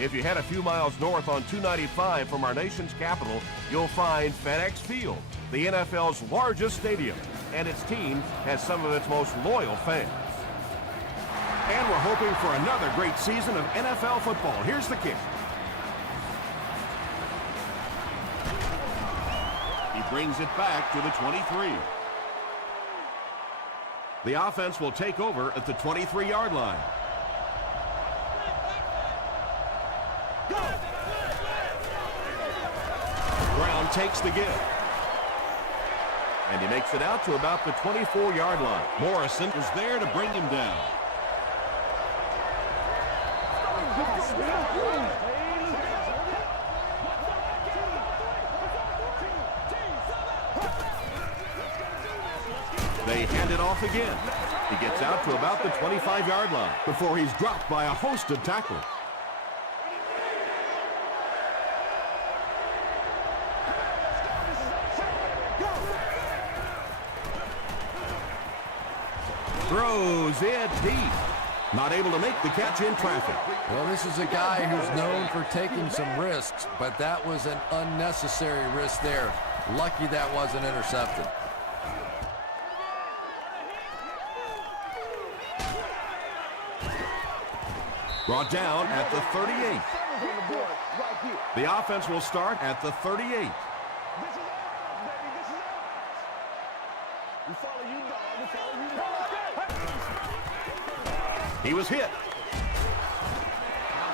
If you head a few miles north on 295 from our nation's capital, you'll find FedEx Field, the NFL's largest stadium, and its team has some of its most loyal fans. And we're hoping for another great season of NFL football. Here's the kick. He brings it back to the 23. The offense will take over at the 23-yard line. Brown takes the give. And he makes it out to about the 24-yard line. Morrison is there to bring him down. They hand it off again. He gets out to about the 25-yard line before he's dropped by a host of tackles. Throws it deep. Not able to make the catch in traffic. Well, this is a guy who's known for taking some risks, but that was an unnecessary risk there. Lucky that wasn't intercepted. Brought down at the 38. The offense will start at the 38. He was hit.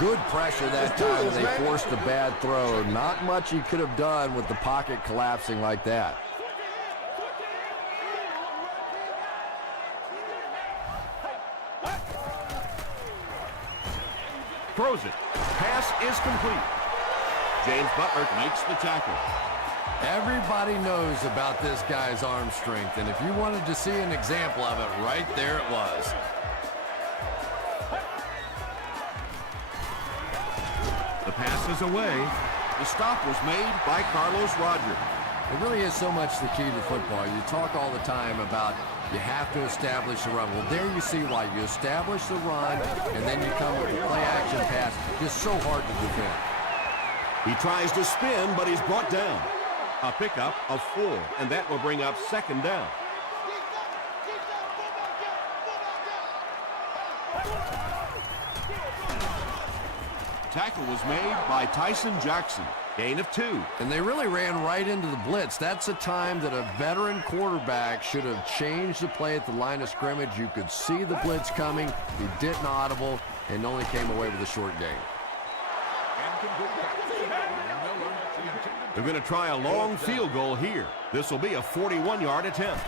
Good pressure that time. They forced a bad throw. Not much he could have done with the pocket collapsing like that. Throws it. Pass is complete. James Butler makes the tackle. Everybody knows about this guy's arm strength, and if you wanted to see an example of it, right there it was. The pass is away. The stop was made by Carlos Rogers. It really is so much the key to football. You talk all the time about you have to establish the run. Well, there you see why. You establish the run, and then you come with the play-action pass. Just so hard to defend. He tries to spin, but he's brought down. A pickup of 4, and that will bring up second down. Tackle was made by Tyson Jackson. Gain of 2. And they really ran right into the blitz. That's a time that a veteran quarterback should have changed the play at the line of scrimmage. You could see the blitz coming. He didn't audible and only came away with a short gain. They're going to try a long field goal here. This will be a 41-yard attempt.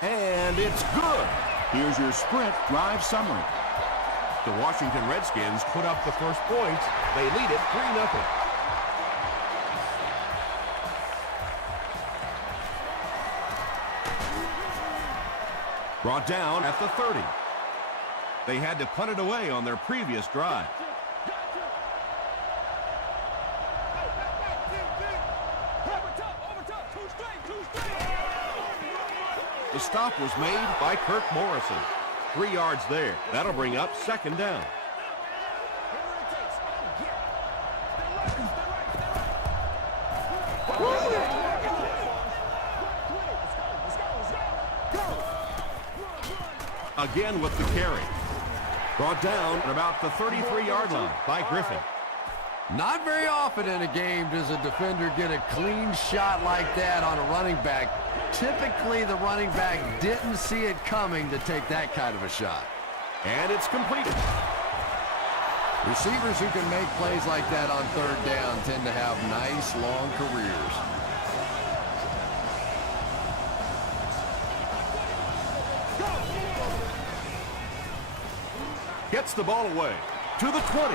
And it's good. Here's your sprint drive summary. The Washington Redskins put up the first points. They lead it 3-0. Brought down at the 30. They had to punt it away on their previous drive. The stop was made by Kirk Morrison. 3 yards there. That'll bring up second down. Again with the carry. Brought down at about the 33-yard line by Griffin. Not very often in a game does a defender get a clean shot like that on a running back. Typically, the running back didn't see it coming to take that kind of a shot. And it's completed. Receivers who can make plays like that on third down tend to have nice, long careers. Gets the ball away to the 20.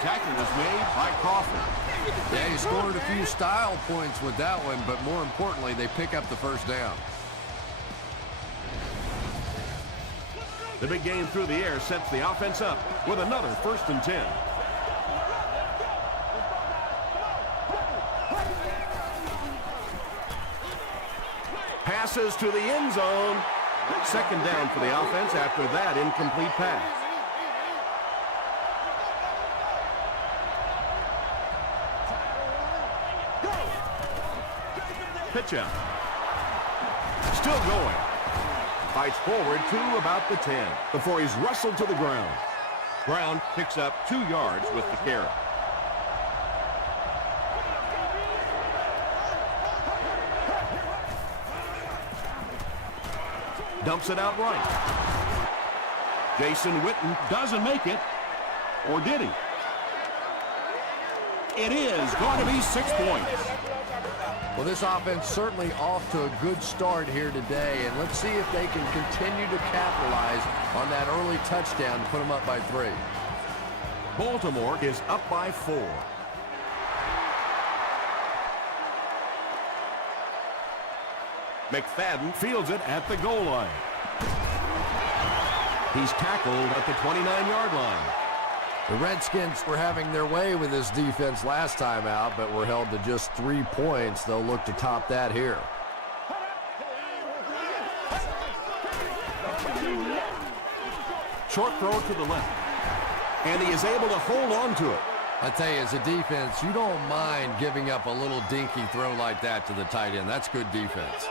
Tackle was made by Crawford. Yeah, he scored a few style points with that one, but more importantly, they pick up the first down. The big game through the air sets the offense up with another 1st and 10. Passes to the end zone. Second down for the offense after that incomplete pass. Pitch out. Still going. Fights forward to about the 10 before he's wrestled to the ground. Brown picks up 2 yards with the carry. Dumps it out right. Jason Witten doesn't make it. Or did he? It is going to be 6 points. Well, this offense certainly off to a good start here today, and let's see if they can continue to capitalize on that early touchdown to put them up by 3. Baltimore is up by 4. McFadden fields it at the goal line. He's tackled at the 29-yard line. The Redskins were having their way with this defense last time out, but were held to just 3 points. They'll look to top that here. Short throw to the left. And he is able to hold on to it. I tell you, as a defense, you don't mind giving up a little dinky throw like that to the tight end. That's good defense.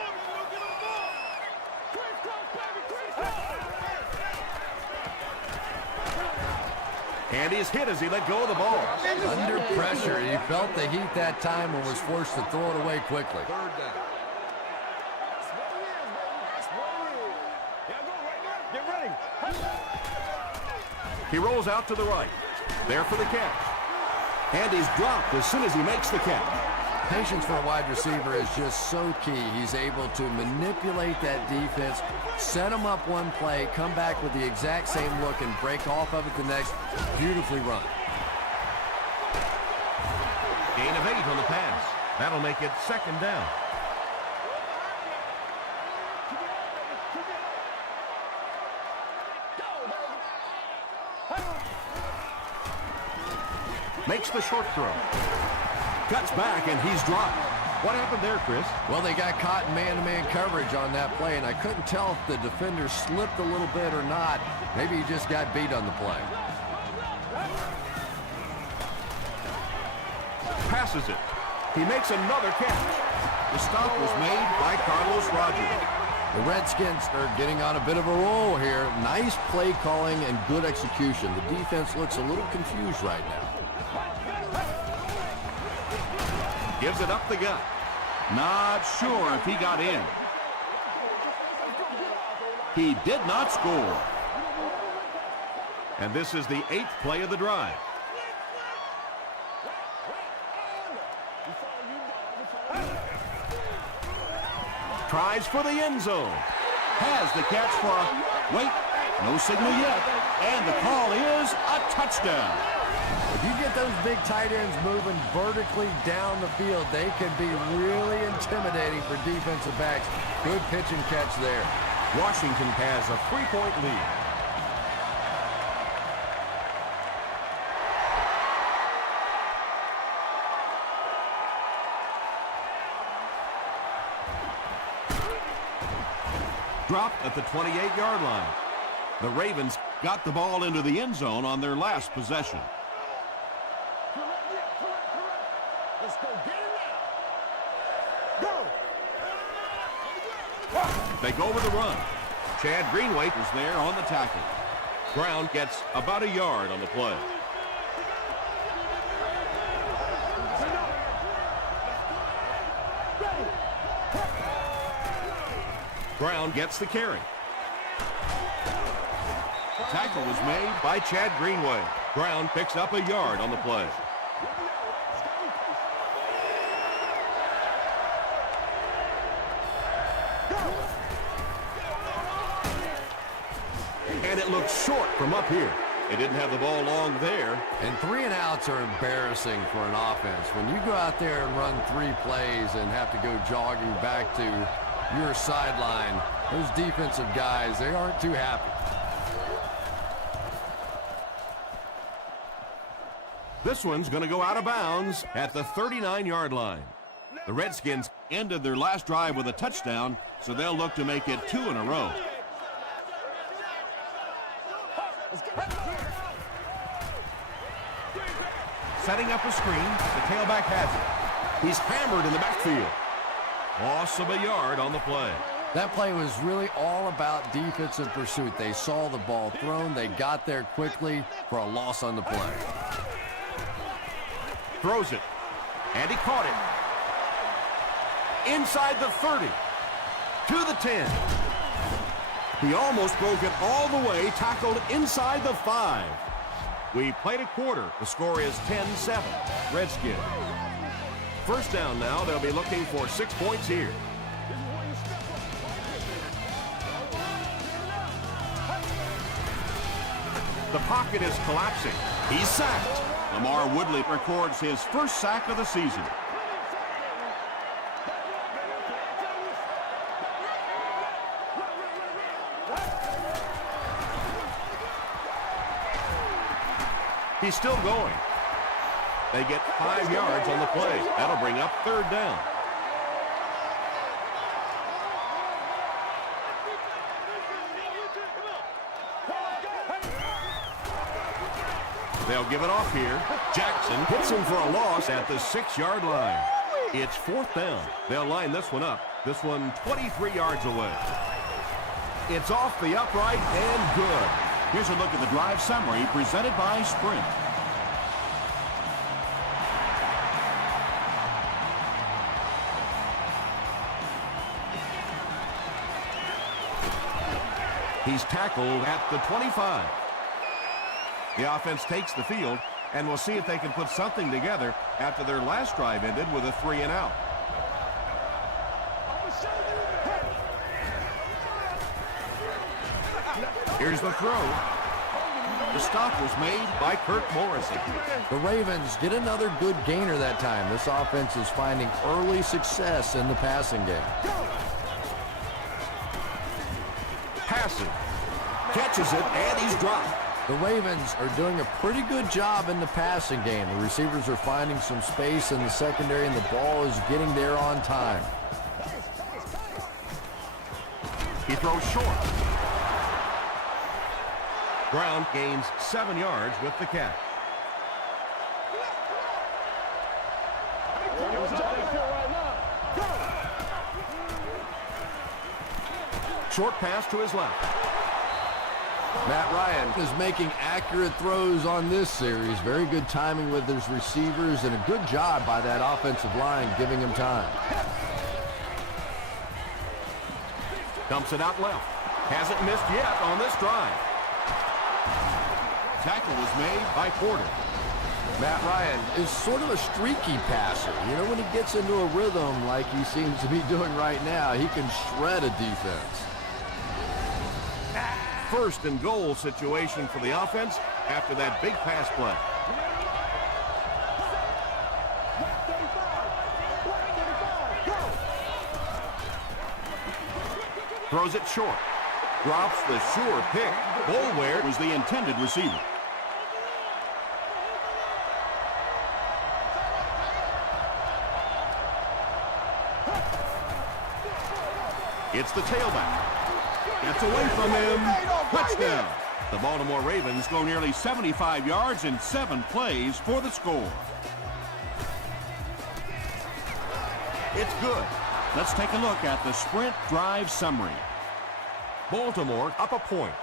And he's hit as he let go of the ball. Under pressure, he felt the heat that time and was forced to throw it away quickly. He rolls out to the right. There for the catch. And he's dropped as soon as he makes the catch. Patience for a wide receiver is just so key. He's able to manipulate that defense, set them up one play, come back with the exact same look, and break off of it the next. Beautifully run. Gain of 8 on the pass. That'll make it 2nd down. Makes the short throw. Cuts back, and he's dropped. What happened there, Chris? Well, they got caught in man-to-man coverage on that play, and I couldn't tell if the defender slipped a little bit or not. Maybe he just got beat on the play. Passes it. He makes another catch. The stop was made by Carlos Rogers. The Redskins are getting on a bit of a roll here. Nice play calling and good execution. The defense looks a little confused right now. Gives it up the gut. Not sure if he got in. He did not score. And this is the 8th play of the drive. Tries for the end zone. Has the catch for a... Wait, no signal yet. And the call is a touchdown. If you get those big tight ends moving vertically down the field, they can be really intimidating for defensive backs. Good pitch and catch there. Washington has a 3-point lead. Dropped at the 28-yard line. The Ravens got the ball into the end zone on their last possession. Let's go get it now. Go. They go with the run. Chad Greenway is there on the tackle. Brown gets about a yard on the play. Brown gets the carry. Tackle was made by Chad Greenway. Brown picks up a yard on the play. And it looks short from up here. It didn't have the ball long there. And 3 and outs are embarrassing for an offense. When you go out there and run 3 plays and have to go jogging back to your sideline, those defensive guys, they aren't too happy. This one's going to go out of bounds at the 39-yard line. The Redskins ended their last drive with a touchdown, so they'll look to make it 2 in a row. Setting up a screen, the tailback has it. He's hammered in the backfield. Loss of a yard on the play. That play was really all about defensive pursuit. They saw the ball thrown. They got there quickly for a loss on the play. Throws it. And he caught it. Inside the 30. To the 10. He almost broke it all the way, tackled inside the 5. We played a quarter. The score is 10-7. Redskins. First down now. They'll be looking for 6 points here. The pocket is collapsing. He's sacked. LaMarr Woodley records his first sack of the season. He's still going. They get 5 yards on the play. That'll bring up third down. They'll give it off here. Jackson hits him for a loss at the 6-yard line. It's fourth down. They'll line this one up. This one 23 yards away. It's off the upright and good. Here's a look at the drive summary presented by Sprint. He's tackled at the 25. The offense takes the field, and we'll see if they can put something together after their last drive ended with a 3-and-out. Here's the throw. The stop was made by Kirk Morrison. The Ravens get another good gainer that time. This offense is finding early success in the passing game. Passes. Catches it, and he's dropped. The Ravens are doing a pretty good job in the passing game. The receivers are finding some space in the secondary, and the ball is getting there on time. He throws short. Brown gains 7 yards with the catch. Short pass to his left. Matt Ryan is making accurate throws on this series. Very good timing with his receivers and a good job by that offensive line giving him time. Dumps it out left. Hasn't missed yet on this drive. Tackle was made by Porter. Matt Ryan is sort of a streaky passer. You know, when he gets into a rhythm like he seems to be doing right now, he can shred a defense. First and goal situation for the offense after that big pass play. Throws it short. Drops the sure pick. Boulware was the intended receiver. It's the tailback. Gets away from him. Touchdown. The Baltimore Ravens go nearly 75 yards in 7 plays for the score. It's good. Let's take a look at the Sprint drive summary. Baltimore up a point.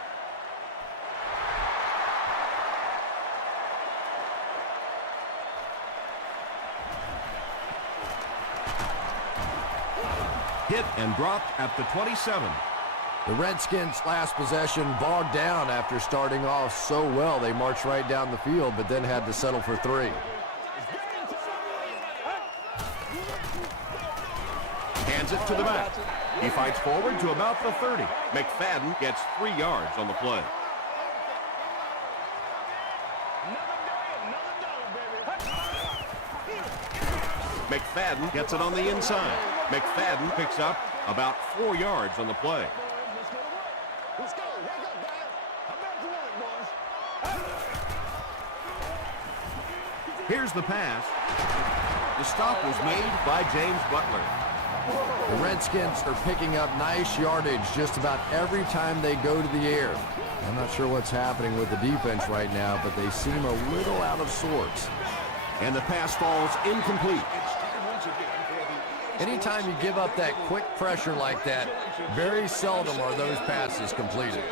Hit and dropped at the 27. The Redskins' last possession bogged down after starting off so well. They marched right down the field, but then had to settle for 3. Hands it to the back. He fights forward to about the 30. McFadden gets 3 yards on the play. McFadden gets it on the inside. McFadden picks up about 4 yards on the play. Here's the pass. The stop was made by James Butler. The Redskins are picking up nice yardage just about every time they go to the air. I'm not sure what's happening with the defense right now, but they seem a little out of sorts. And the pass falls incomplete. Anytime you give up that quick pressure like that, very seldom are those passes completed.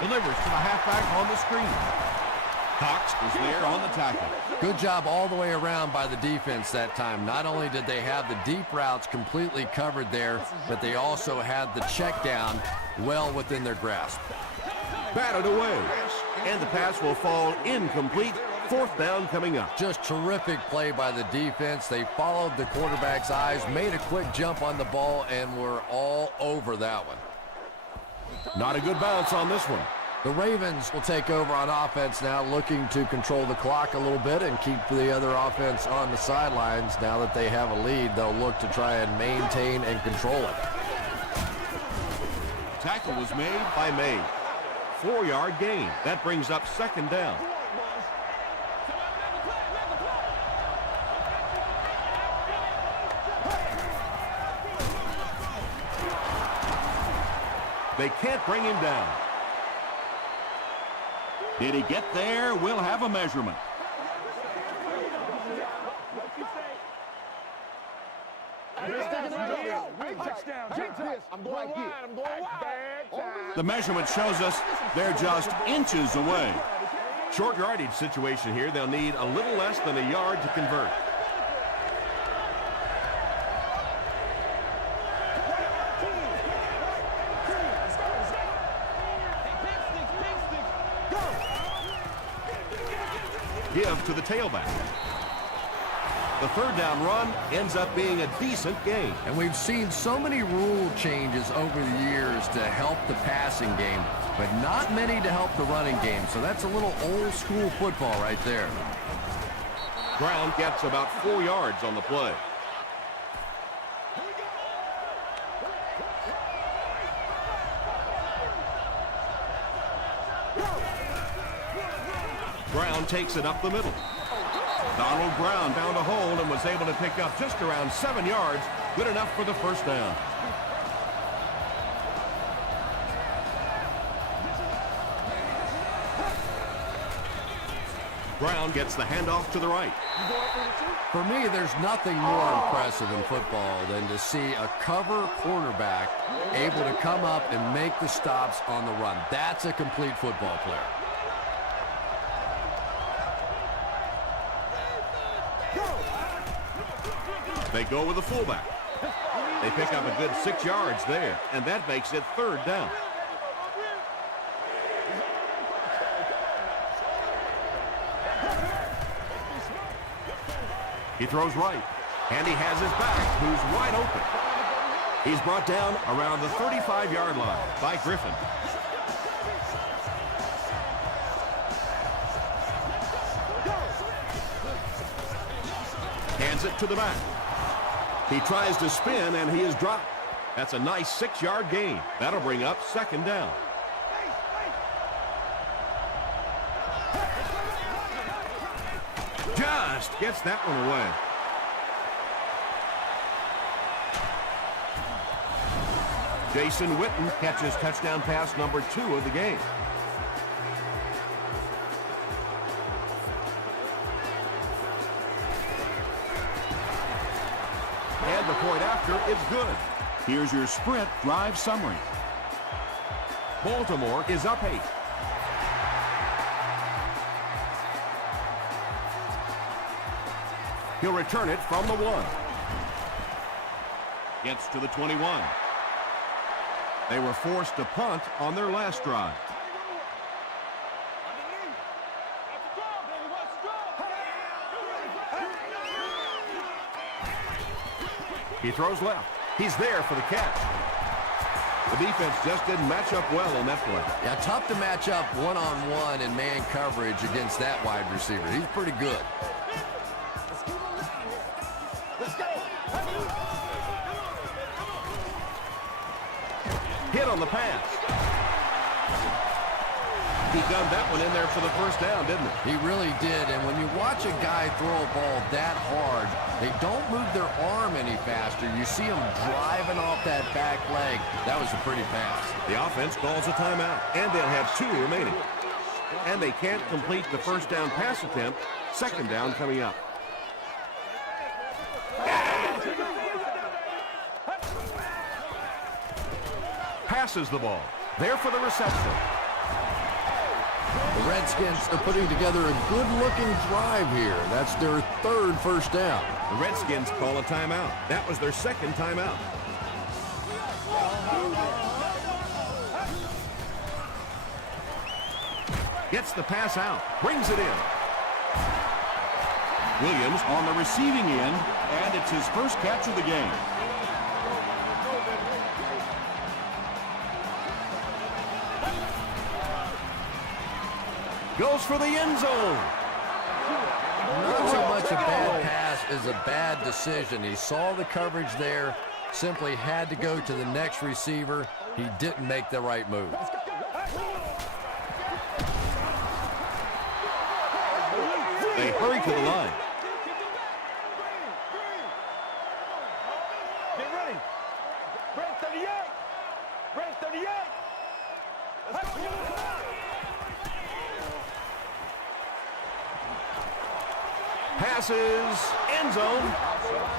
Delivers to the halfback on the screen. Cox is there on the tackle. Good job all the way around by the defense that time. Not only did they have the deep routes completely covered there, but they also had the check down well within their grasp. Batted away. And the pass will fall incomplete. Fourth down coming up. Just terrific play by the defense. They followed the quarterback's eyes, made a quick jump on the ball, and were all over that one. Not a good bounce on this one. The Ravens will take over on offense now, looking to control the clock a little bit and keep the other offense on the sidelines. Now that they have a lead, they'll look to try and maintain and control it. Tackle was made by May. 4-yard gain. That brings up second down. They can't bring him down. Did he get there? We'll have a measurement. The measurement shows us they're just inches away. Short yardage situation here. They'll need a little less than a yard to convert. Give to the tailback. The third down run ends up being a decent gain. And we've seen so many rule changes over the years to help the passing game, but not many to help the running game. So that's a little old school football right there. Brown gets about 4 yards on the play. Brown takes it up the middle. Donald Brown found a hole and was able to pick up just around 7 yards. Good enough for the first down. Brown gets the handoff to the right. For me, there's nothing more impressive in football than to see a cover cornerback able to come up and make the stops on the run. That's a complete football player. They go with the fullback. They pick up a good 6 yards there, and that makes it third down. He throws right, and he has his back, who's wide open. He's brought down around the 35-yard line by Griffin. Hands it to the back. He tries to spin, and he is dropped. That's a nice 6-yard gain. That'll bring up second down. Just gets that one away. Jason Witten catches touchdown pass number 2 of the game. And the point after is good. Here's your sprint drive summary. Baltimore is up 8. He'll return it from the 1. Gets to the 21. They were forced to punt on their last drive. He throws left. He's there for the catch. The defense just didn't match up well on that play. Yeah, tough to match up one-on-one in man coverage against that wide receiver. He's pretty good. Hit on the pass. He dumped that one in there for the first down, didn't he? He really did, and when you watch a guy throw a ball that hard, they don't move their arm any faster. You see them driving off that back leg. That was a pretty pass. The offense calls a timeout, and they'll have 2 remaining. And they can't complete the first down pass attempt. Second down coming up. Passes the ball. There for the reception. The Redskins are putting together a good-looking drive here. That's their 3rd first down. The Redskins call a timeout. That was their 2nd timeout. Gets the pass out. Brings it in. Williams on the receiving end, and it's his first catch of the game. Goes for the end zone. Not so much a bad pass as a bad decision. He saw the coverage there, simply had to go to the next receiver. He didn't make the right move. They hurry to the line. Get ready. Brand 38. Brand 38. Let's go. Passes, end zone.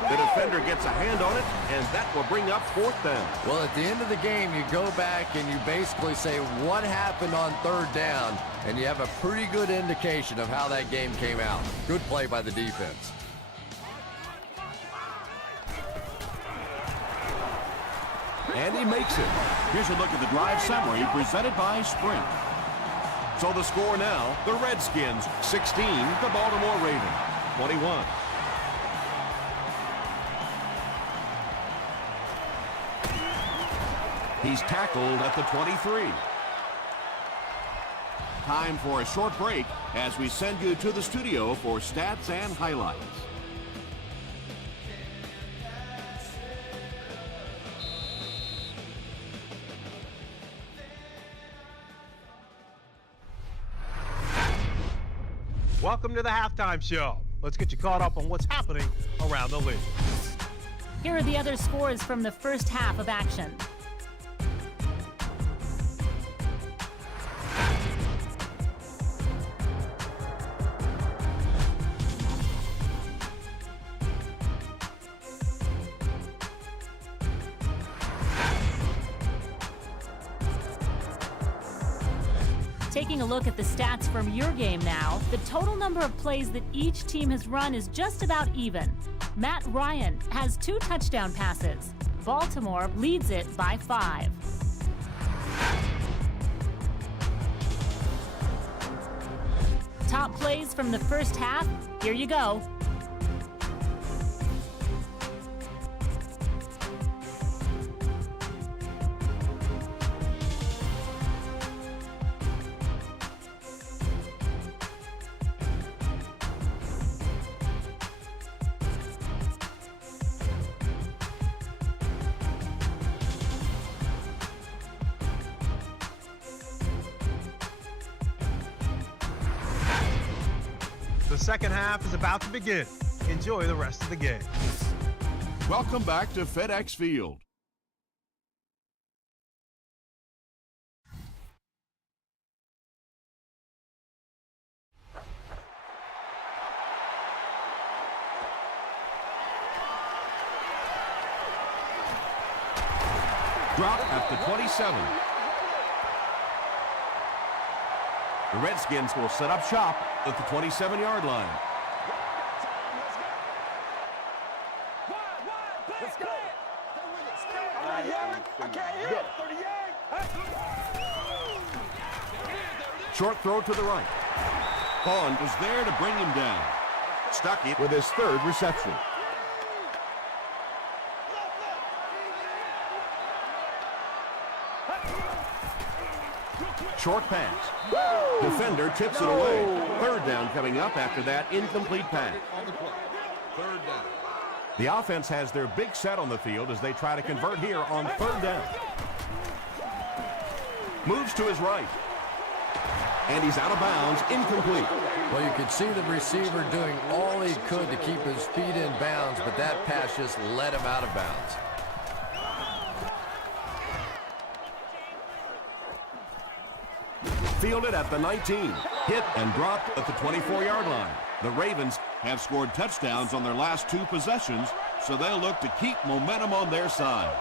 The defender gets a hand on it, and that will bring up 4th down. Well, at the end of the game, you go back and you basically say what happened on 3rd down, and you have a pretty good indication of how that game came out. Good play by the defense. And he makes it. Here's a look at the drive summary presented by Sprint. So the score now, the Redskins 16, the Baltimore Ravens 21. He's tackled at the 23. Time for a short break as we send you to the studio for stats and highlights. Welcome to the halftime show. Let's get you caught up on what's happening around the league. Here are the other scores from the first half of action. Taking a look at the stats from your game now, the total number of plays that each team has run is just about even. Matt Ryan has 2 touchdown passes. Baltimore leads it by 5. Top plays from the first half, here you go. The second half is about to begin. Enjoy the rest of the game. Welcome back to FedEx Field. Drop at the 27. The Redskins will set up shop at the 27-yard line. Let's go. I can't hear it. 38. Short throw to the right. Bond was there to bring him down. Stuckey with his 3rd reception. Short pass. Defender tips it away. 3rd down coming up after that incomplete pass. Third down. The offense has their big set on the field as they try to convert here on 3rd down. Moves to his right. And he's out of bounds, incomplete. Well, you could see the receiver doing all he could to keep his feet in bounds, but that pass just let him out of bounds. Fielded at the 19. Hit and dropped at the 24-yard line. The Ravens have scored touchdowns on their last 2 possessions, so they'll look to keep momentum on their side.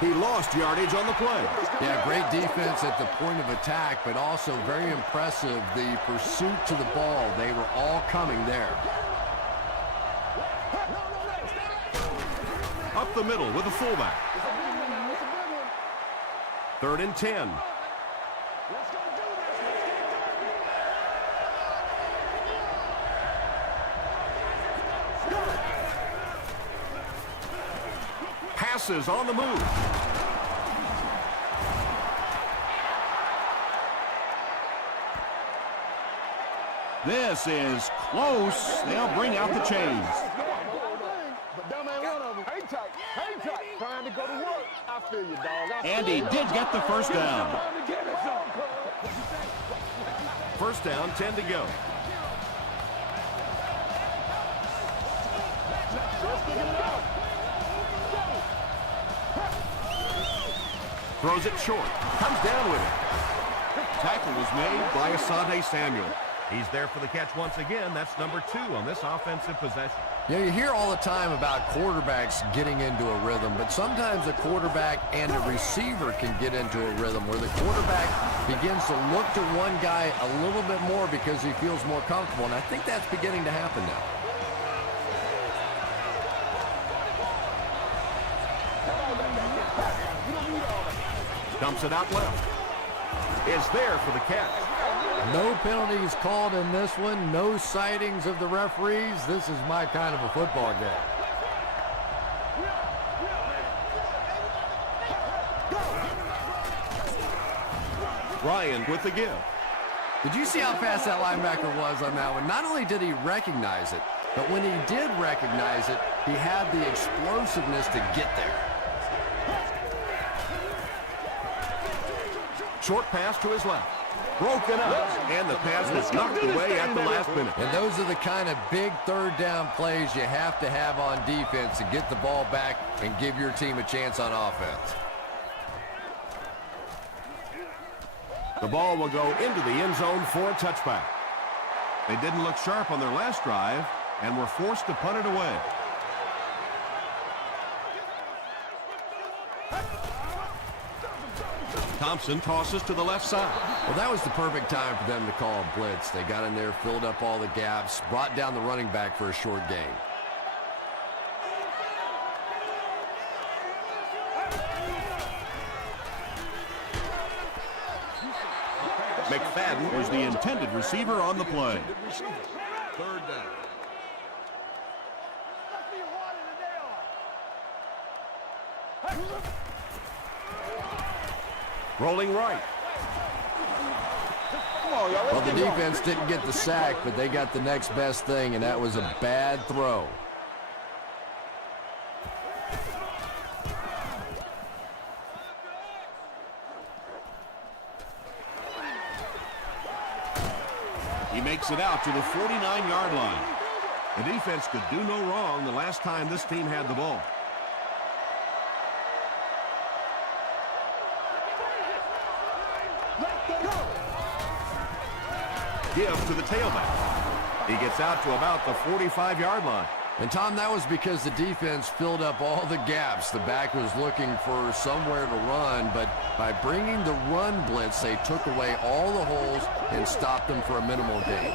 He lost yardage on the play. Yeah, great defense at the point of attack, but also very impressive the pursuit to the ball. They were all coming there. Up the middle with the fullback. 3rd and 10. Passes on the move. This is close. They'll bring out the chains. But dumb ain't one of them. Hang tight. Hang tight. Trying to go to work. I feel you, dog. And he did get the first down. Trying to get it some. First down, 10 to go. Throws it short. Comes down with it. Tackle was made by Asante Samuel. He's there for the catch once again. That's number 2 on this offensive possession. Yeah, you hear all the time about quarterbacks getting into a rhythm, but sometimes a quarterback and a receiver can get into a rhythm where the quarterback begins to look to one guy a little bit more because he feels more comfortable, and I think that's beginning to happen now. Dumps it out left. Is there for the catch. No penalties called in this one. No sightings of the referees. This is my kind of a football game. Ryan with the give. Did you see how fast that linebacker was on that one? Not only did he recognize it, but when he did recognize it, he had the explosiveness to get there. Short pass to his left. Broken up. And the pass was knocked away at the last minute. And those are the kind of big third down plays you have to have on defense to get the ball back and give your team a chance on offense. The ball will go into the end zone for a touchback. They didn't look sharp on their last drive and were forced to punt it away. Thompson tosses to the left side. Well, that was the perfect time for them to call a blitz. They got in there, filled up all the gaps, brought down the running back for a short gain. McFadden Was the intended receiver on the play. 3rd down. Rolling right. Well, the defense didn't get the sack, but they got the next best thing, and that was a bad throw. He makes it out to the 49-yard line. The defense could do no wrong the last time this team had the ball. Give to the tailback. He gets out to about the 45-yard line. And, Tom, that was because the defense filled up all the gaps. The back was looking for somewhere to run, but by bringing the run blitz, they took away all the holes and stopped them for a minimal gain.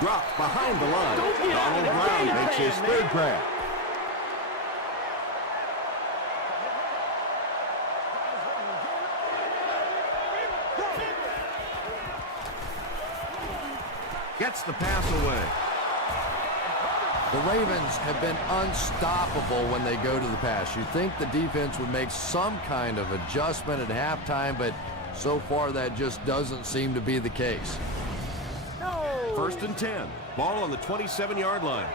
Dropped behind the line. Donald Brown makes his 3rd grab. Gets the pass away. The Ravens have been unstoppable when they go to the pass. You'd think the defense would make some kind of adjustment at halftime, but so far that just doesn't seem to be the case. First and 10. Ball on the 27-yard line.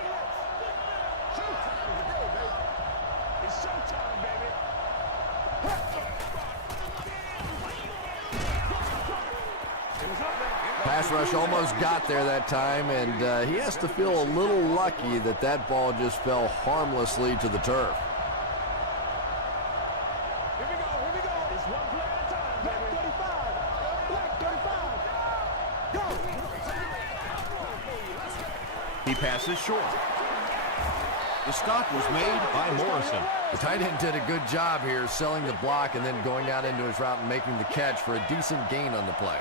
Pass rush almost got there that time, and he has to feel a little lucky that that ball just fell harmlessly to the turf. Here we go. It's one play at a time, baby. Black 35. Go. He passes short. The stop was made by Morrison. The tight end did a good job here selling the block and then going out into his route and making the catch for a decent gain on the play.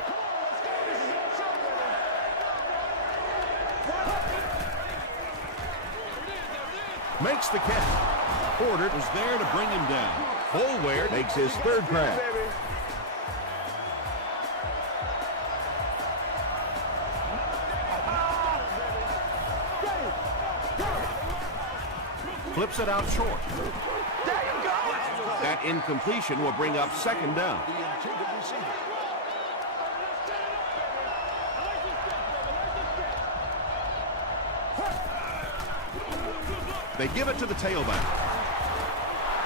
Makes the catch. Porter was there to bring him down. Boulware makes his third grab. Flips it out short. That incompletion will bring up second down. They give it to the tailback.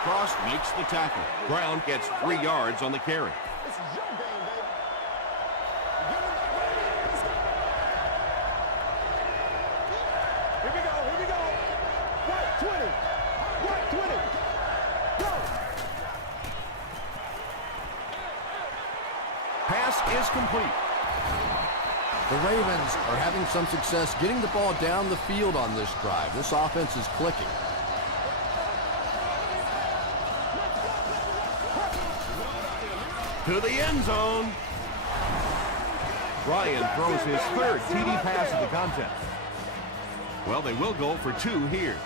Cross makes the tackle. Brown gets 3 yards on the carry. This is your game, baby. Here we go. White 20. Go. Pass is complete. The Ravens are having some success getting the ball down the field on this drive. This offense is clicking. To the end zone. Ryan throws his third TD pass of the contest. Well, they will go for 2 here.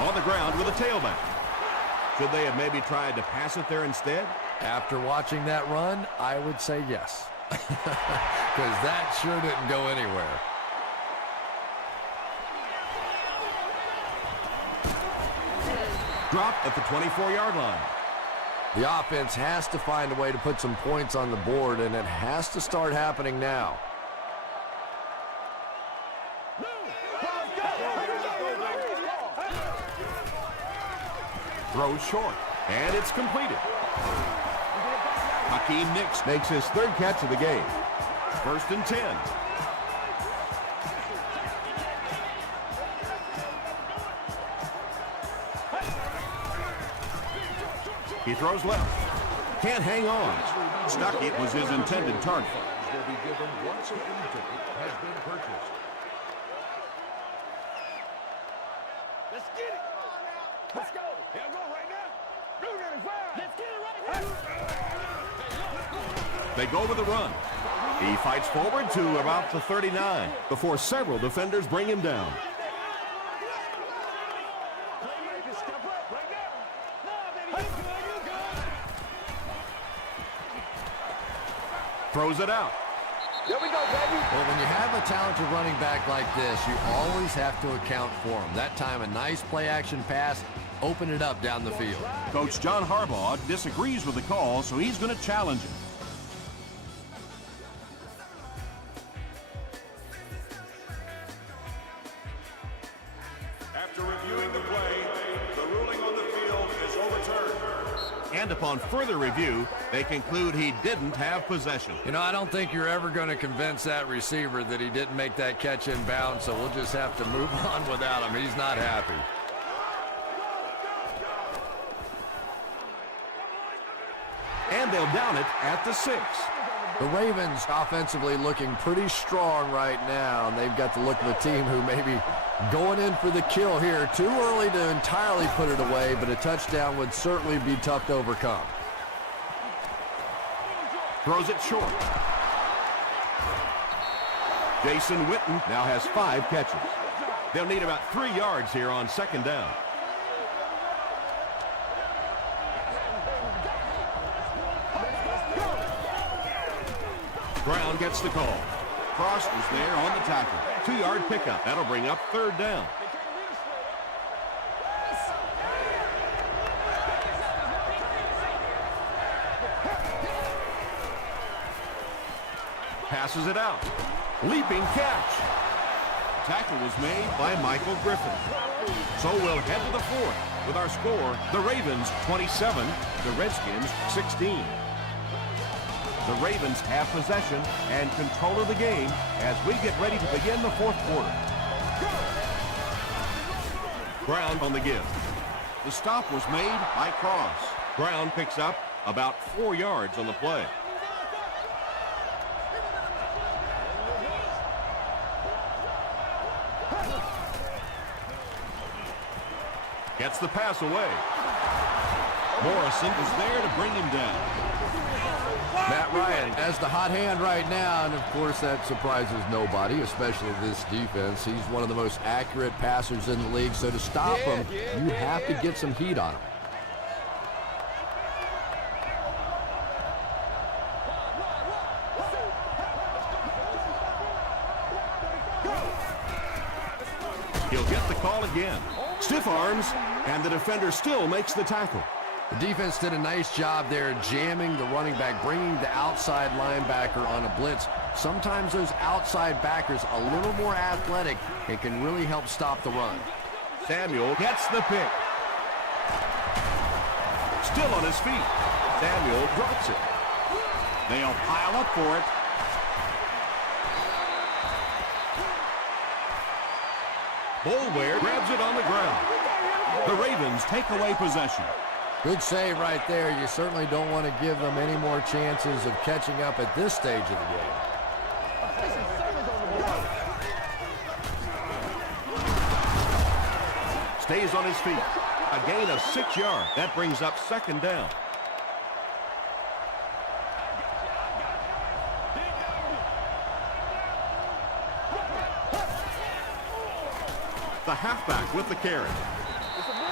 On the ground with a tailback. Should they have maybe tried to pass it there instead? After watching that run, I would say yes. Because that sure didn't go anywhere. Dropped at the 24-yard line. The offense has to find a way to put some points on the board, and it has to start happening now. Throws short, and it's completed. Hakeem Nicks makes his third catch of the game. First and 10. He throws left. Can't hang on. Stuckey was his intended target. Will be given once a free ticket has been purchased. Let's get it. Let's go. Here I go right now. Blue 95. Let's get it right here. They go with the run. He fights forward to about the 39 before several defenders bring him down. Throws it out. There we go, baby. Well, when you have a talented running back like this, you always have to account for him. That time, a nice play-action pass opened it up down the field. Coach John Harbaugh disagrees with the call, so he's going to challenge it. After reviewing the play, the ruling on the field is overturned. And upon further review, they conclude he didn't have possession. You know, I don't think you're ever going to convince that receiver that he didn't make that catch in bounds, so we'll just have to move on without him. He's not happy. And they'll down it at the 6. The Ravens offensively looking pretty strong right now, and they've got the look of a team who may be going in for the kill here. Too early to entirely put it away, but a touchdown would certainly be tough to overcome. Throws it short. Jason Witten now has 5 catches. They'll need about 3 yards here on second down. Brown gets the call. Cross was there on the tackle. 2-yard pickup. That'll bring up third down. passes it out. Leaping catch. Tackle was made By Michael Griffin. So we'll head to the fourth with our score, the Ravens 27, the Redskins 16. The Ravens have possession and control of the game as we get ready to begin the fourth quarter. Brown on the give. The stop was made by Cross. Brown picks up about 4 yards on the play. Gets the pass away. Morrison is there to bring him down. Matt Ryan has the hot hand right now, and of course that surprises nobody, especially this defense. He's one of the most accurate passers in the league, so to stop him, you have to get some heat on him. He'll get the call again. Stiff arms, and the defender still makes the tackle. The defense did a nice job there jamming the running back, bringing the outside linebacker on a blitz. Sometimes those outside backers a little more athletic and can really help stop the run. Samuel gets the pick. Still on his feet. Samuel drops it. They'll pile up for it. Boulware grabs it on the ground. The Ravens take away possession. Good save right there. You certainly don't want to give them any more chances of catching up at this stage of the game. Stays on his feet. A gain of 6 yards. That brings up second down. The halfback with the carry.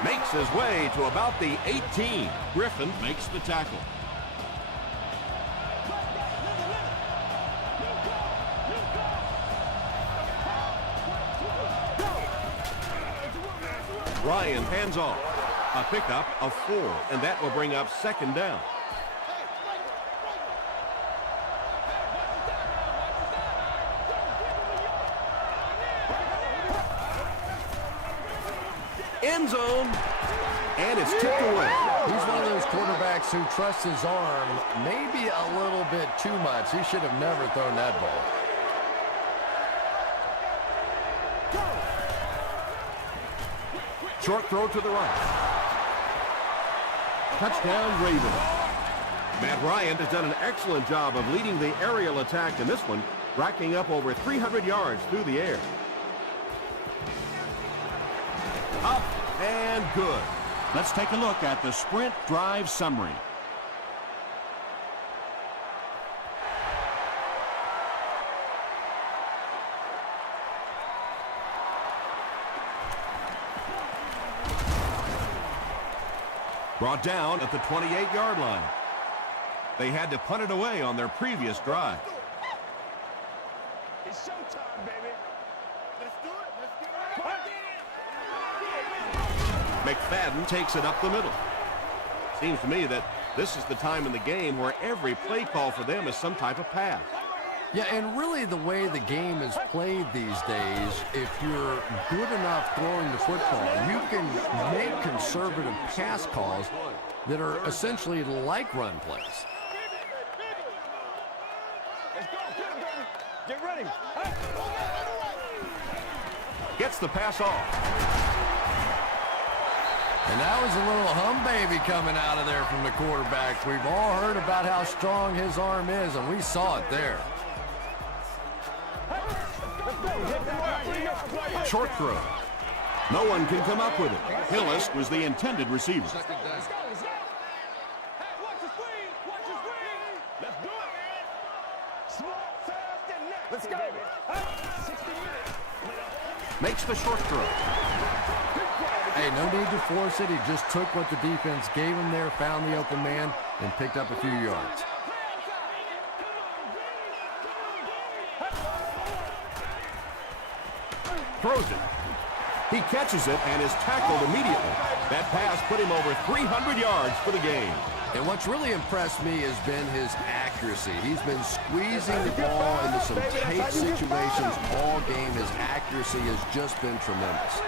Makes his way to about the 18. Griffin makes the tackle. Ryan hands off. A pickup of 4, and that will bring up second down. End zone, and it's tipped away. He's one of those quarterbacks who trusts his arm maybe a little bit too much. He should have never thrown that ball. Short throw to the right. Touchdown, Ravens. Matt Ryan has done an excellent job of leading the aerial attack in this one, racking up over 300 yards through the air. Up and good. Let's take a look at the sprint drive summary. Brought down at the 28-yard line. They had to punt it away on their previous drive. It's showtime, baby. Let's do it. Let's get it. McFadden takes it up the middle. Seems to me that this is the time in the game where every play call for them is some type of pass. Yeah, and really the way the game is played these days, if you're good enough throwing the football, you can make conservative pass calls that are essentially like run plays. Let's go. Get ready. Gets the pass off. And that was a little hum baby coming out of there from the quarterback. We've all heard about how strong his arm is, and we saw it there. Short throw. No one can come up with it. Hillis was the intended receiver. Let's go. Let's go. Hey, watch the screen. Watch the screen. Let's do it. Smart, fast, and next. Let's go. 60 minutes. Makes the short throw. Hey, no need to force it. He just took what the defense gave him there, found the open man, and picked up a few yards. Throws it. He catches it and is tackled immediately. That pass put him over 300 yards for the game. And what's really impressed me has been his accuracy. He's been squeezing the ball into some tight situations all game. His accuracy has just been tremendous.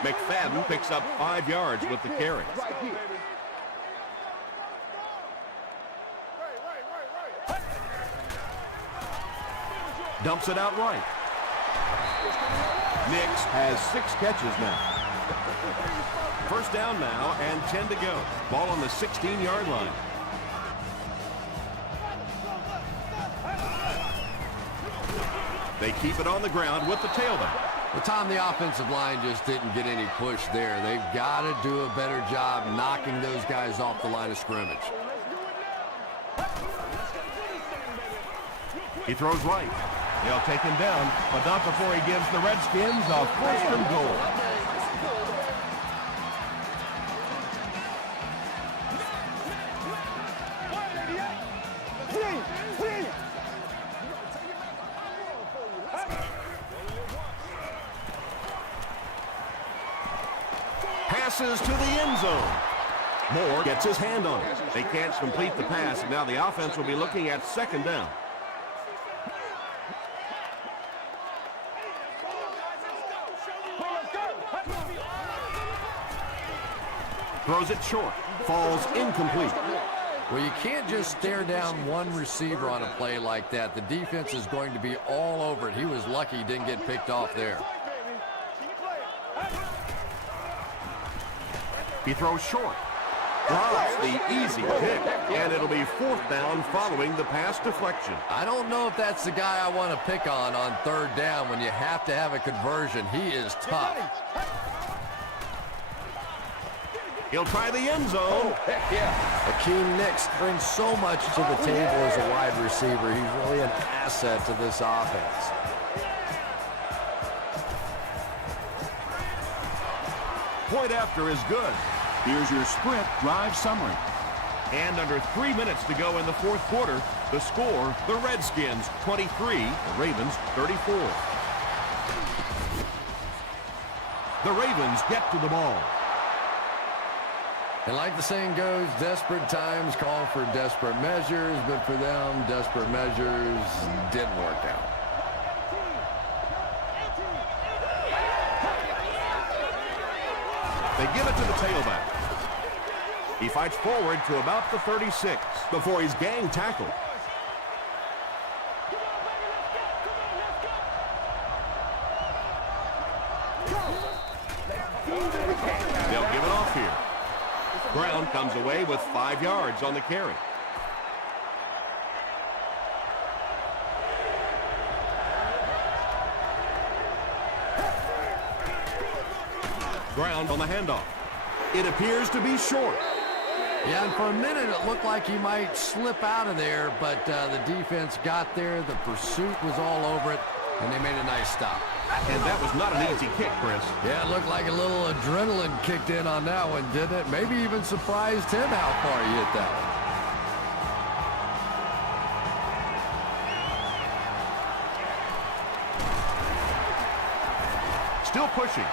McFadden picks up 5 yards with the carry. Dumps it out right. Nix has 6 catches now. First down now and 10 to go. Ball on the 16-yard line. They keep it on the ground with the tailback. Well, Tom, the offensive line just didn't get any push there. They've got to do a better job knocking those guys off the line of scrimmage. He throws right. They'll take him down, but not before he gives the Redskins a first and goal. Passes to the end zone. Moore gets his hand on it. They can't complete the pass, and now the offense will be looking at second down. Throws it short. Falls incomplete. Well, you can't just stare down one receiver on a play like that. The defense is going to be all over it. He was lucky he didn't get picked off there. He throws short. Drops the easy pick, and it'll be fourth down following the pass deflection. I don't know if that's the guy I want to pick on third down when you have to have a conversion. He is tough. He'll try the end zone. Akeem Nicks brings so much to the table as a wide receiver. He's really an asset to this offense. Point after is good. Here's your sprint drive summary. And under 3 minutes to go in the fourth quarter, the score, the Redskins 23, the Ravens 34. The Ravens get to the ball. And like the saying goes, desperate times call for desperate measures, but for them, desperate measures didn't work out. They give it to the tailback. He fights forward to about the 36 before he's gang tackled. They'll give it off here. Brown comes away with 5 yards on the carry. Ground on the handoff. It appears to be short. Yeah, and for a minute it looked like he might slip out of there, but the defense got there, the pursuit was all over it, and they made a nice stop. And that was not an easy kick, Chris. Yeah, it looked like a little adrenaline kicked in on that one, didn't it? Maybe even surprised him how far he hit that one. Still pushing.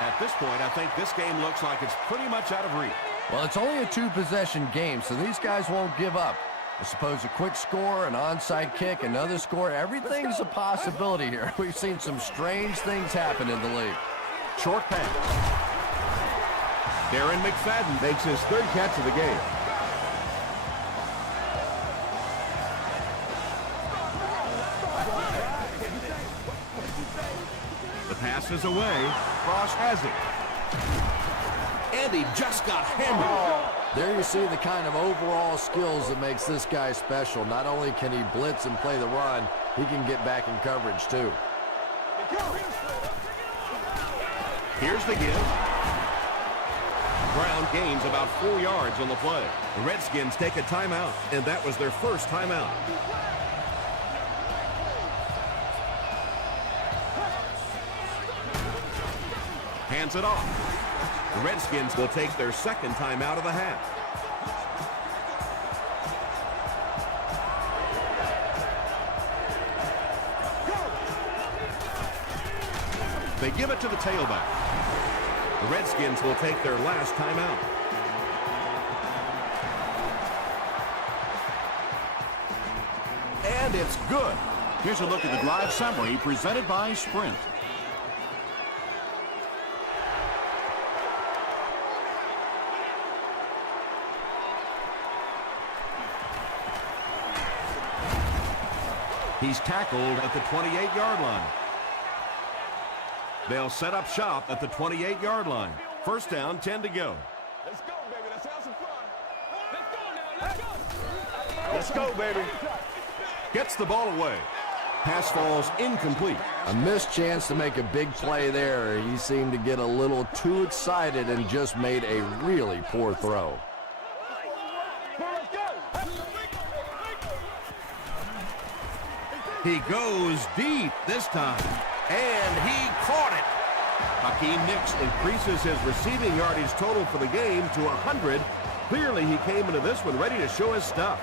At this point, I think this game looks like it's pretty much out of reach. Well, it's only a 2-possession game, so these guys won't give up. I suppose a quick score, an onside kick, another score, everything's a possibility here. We've seen some strange things happen in the league. Short pass. Darren McFadden makes his third catch of the game. The pass is away. Frost has it. And he just got hammered. There you see the kind of overall skills that makes this guy special. Not only can he blitz and play the run, he can get back in coverage too. Here's the give. Brown gains about 4 yards on the play. The Redskins take a timeout, and that was their first timeout. Hands it off. The Redskins will take their second timeout of the half. They give it to the tailback. The Redskins will take their last timeout. And it's good. Here's a look at the drive summary presented by Sprint. He's tackled at the 28-yard line. They'll set up shop at the 28-yard line. First down, 10 to go. Let's go, baby. Let's have some fun. Let's go now. Let's go. Let's go, baby. Gets the ball away. Pass falls incomplete. A missed chance to make a big play there. He seemed to get a little too excited and just made a really poor throw. He goes deep this time, and he caught it. Hakeem Nicks increases his receiving yardage total for the game to 100. Clearly, he came into this one ready to show his stuff.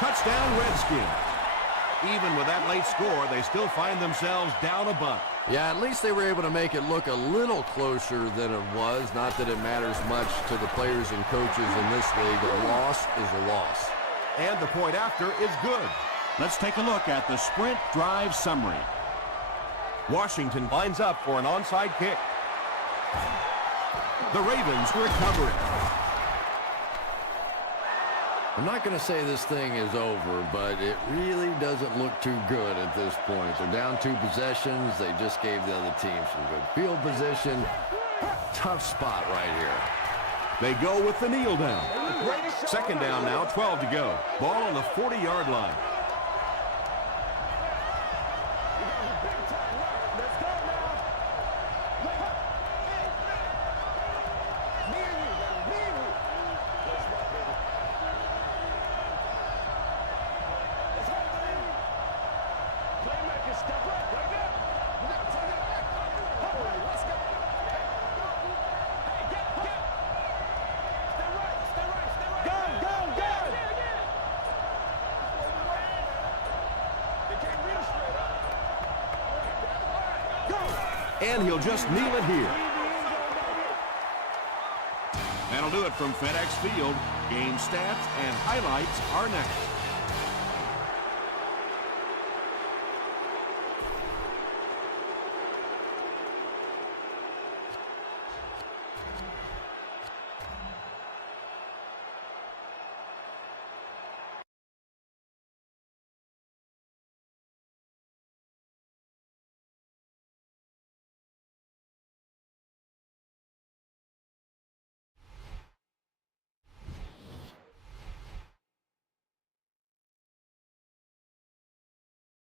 Touchdown, Redskins. Even with that late score, they still find themselves down a bunt. Yeah, at least they were able to make it look a little closer than it was. Not that it matters much to the players and coaches in this league. A loss is a loss. And the point after is good. Let's take a look at the Sprint drive summary. Washington lines up for an onside kick. The Ravens recover it. I'm not going to say this thing is over, but it really doesn't look too good at this point. They're down 2 possessions. They just gave the other team some good field position. Tough spot right here. They go with the kneel down. Second down now, 12 to go. Ball on the 40-yard line. And he'll just kneel it here. That'll do it from FedEx Field. Game stats and highlights are next.